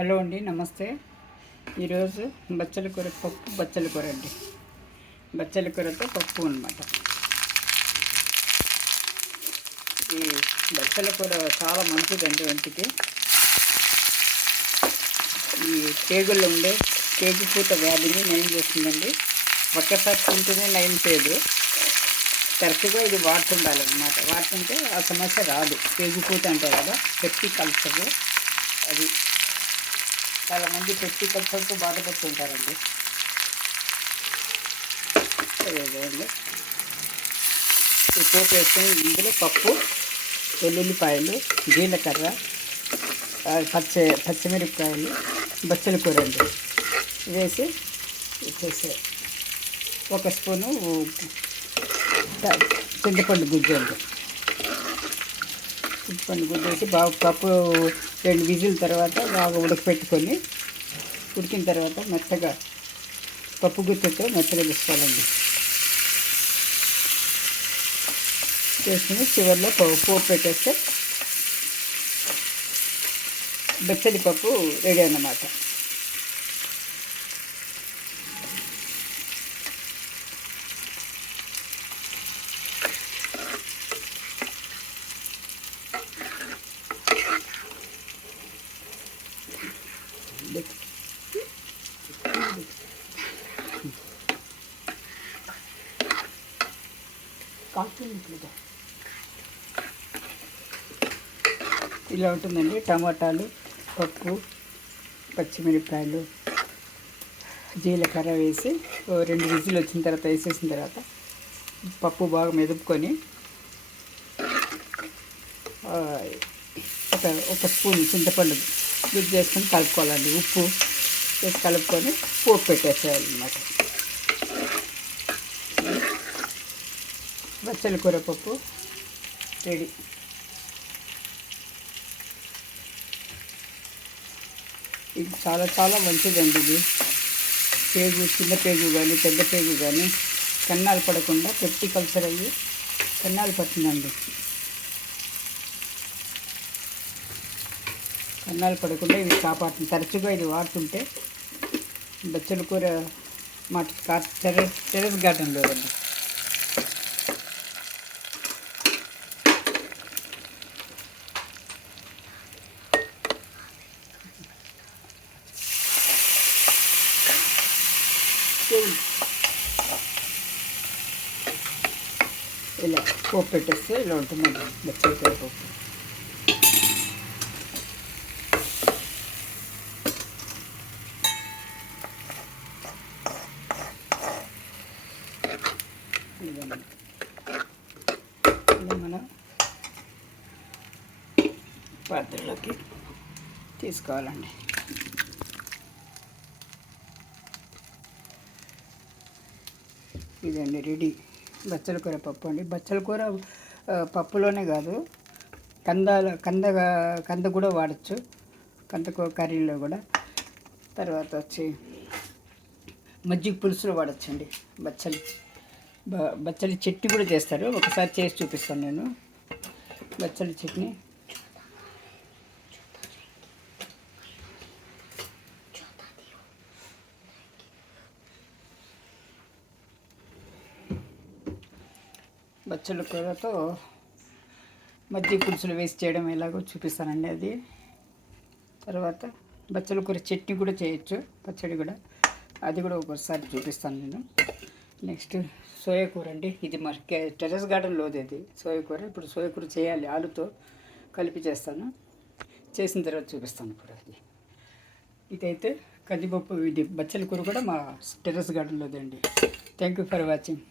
Hello అండి, నమస్తే. ఈరోజు బచ్చల కూర పప్పు, బచ్చల కూర అండి. బచ్చల కూరతో పప్పు అన్నమాట. ఈ బచ్చల కూర చాలా మంచిదండి ఒంటికి. ఈ పేగుల్లో ఉండే పేగుపూత వ్యాధిని నయం చేస్తుందండి. ఒక్కసారి తింటూనే నయం చేయదు, తరచుగా ఇది వాడుతుండాలన్నమాట. వాడుతుంటే ఆ సమస్య రాదు. పేగుపూత అంటారు కదా, పెప్టిక్ కల్చర్, అది చాలామంది పెప్టిక్ కల్చర్తో బాధపడుతుంటారండి. అదేండి, ఈ పోపు వేసుకొని ఇందులో పప్పు, వెల్లుల్లిపాయలు, జీలకర్ర, పచ్చిమిరపకాయలు, బచ్చల కూర అండి వేసి ఇచ్చేసే. ఒక స్పూను చింతపండు గుజ్జు అండి. చింతపండు గుజ్జు వేసి బాగా పప్పు 2 విజిల్ తర్వాత బాగా ఉడకపెట్టుకొని, ఉడికిన తర్వాత మెత్తగా పప్పు గుత్తితో మెత్తగా తీసుకోవాలండి. చేసుకుని చివరిలో పోపు పెట్టేస్తే బచ్చలి పప్పు రెడీ అన్నమాట. ఇలా ఉంటుందండి. టమాటాలు, పప్పు, పచ్చిమిరపకాయలు, జీలకర్ర వేసి 2 విజిల్ వచ్చిన తర్వాత వేసేసిన తర్వాత పప్పు బాగా మెదుపుకొని ఒక స్పూన్ చింతపండు గుజ్జు చేసుకొని కలుపుకోవాలండి. ఉప్పు వేసి కలుపుకొని పోపు పెట్టేసేయాలన్నమాట. బచ్చల కూర పప్పు రెడీ. ఇది చాలా చాలా మంచిదండి. ఇది పేగు, చిన్న పేగు కానీ పెద్ద పేగు కానీ కన్నాలు పడకుండా పెప్టిక్ కల్చర్ అయ్యి కన్నాలు పడుతుందండి. కన్నాలు పడకుండా ఇవి కాపాడుతుంది. తరచుగా ఇది వాడుతుంటే బచ్చల కూర మా టెర్రస్ గార్డెన్లో అండి. ఇలా పోపు పెట్టేస్తే ఇలా ఉంటుందండి బచ్చల కూర పప్పు. ఇలా మనం పాత్రలోకి తీసుకోవాలండి. ఇదండి రెడీ బచ్చల కూర పప్పు అండి. బచ్చల కూర పప్పులోనే కాదు, కంద కూడా వాడచ్చు, కర్రీలో కూడా. తర్వాత వచ్చి మజ్జిగ పులుసులో వాడచ్చండి. బచ్చలి చట్నీ కూడా చేస్తారు. ఒకసారి చేసి చూపిస్తాను నేను. బచ్చలి చట్నీ బచ్చల కూరతో మజ్జిగ పులుసులు వేసి చేయడం ఎలాగో చూపిస్తానండి అది. తర్వాత బచ్చల కూర చట్నీ కూడా చేయొచ్చు, పచ్చడి కూడా, అది కూడా ఒకసారి చూపిస్తాను నేను. నెక్స్ట్ సోయా కూర అండి. ఇది మరి టెర్రస్ గార్డెన్లోది అది సోయా కూర. ఇప్పుడు సోయా కూర చేయాలి, ఆలుతో కలిపి చేస్తాను. చేసిన తర్వాత చూపిస్తాను ఇప్పుడు అది. ఇదైతే కందిపప్పు. ఇది బచ్చల కూర కూడా మా టెర్రస్ గార్డెన్లోది అండి. Thank you for watching.